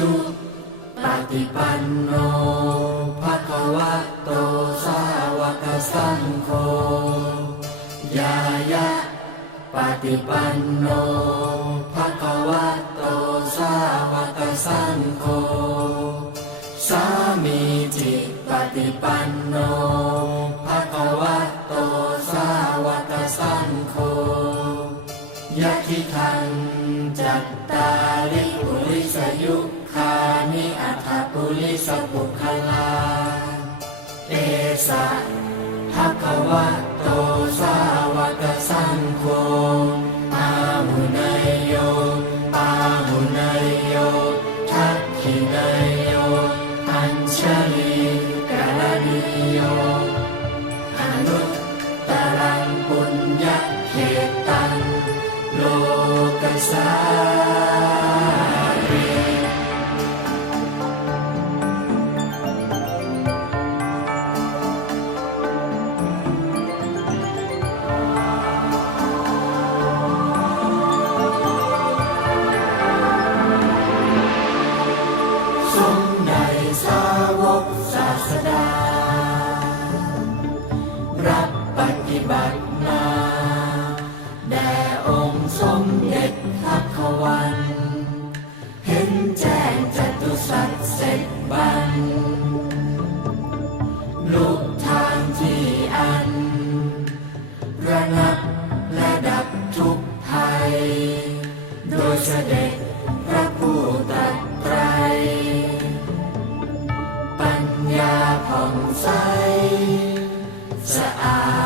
ชุปฏิปันโนภะคะวะโตสาวกสังโฆยายะปฏิปันโนภะคะวะโตสาวกสังโฆสามีจิปฏิปันโนภะคะวะโตสาวกสังโฆยะทิคังจัตตาริปุริสยุ คานิอัฏฐปุริสปุคลา เอสะภะคะวะโตสาวกสังโฆอาหุเนยโยปาหุเนยโยทักขิเนยโย อัญชลีกาลนิโย อนุตตรังปุญญเขตังโลกสา บัติมาแด่องค์สมเด็จพักวัน เห็นแจ้งจตุสัจเสร็จบันลุกทางที่อัน ระนับและดับทุกภัย โดยเสด็จพระผู้ตรัสไตร ปัญญาผ่องใส สะอาด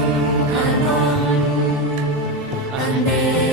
Anon, Anon, Amen.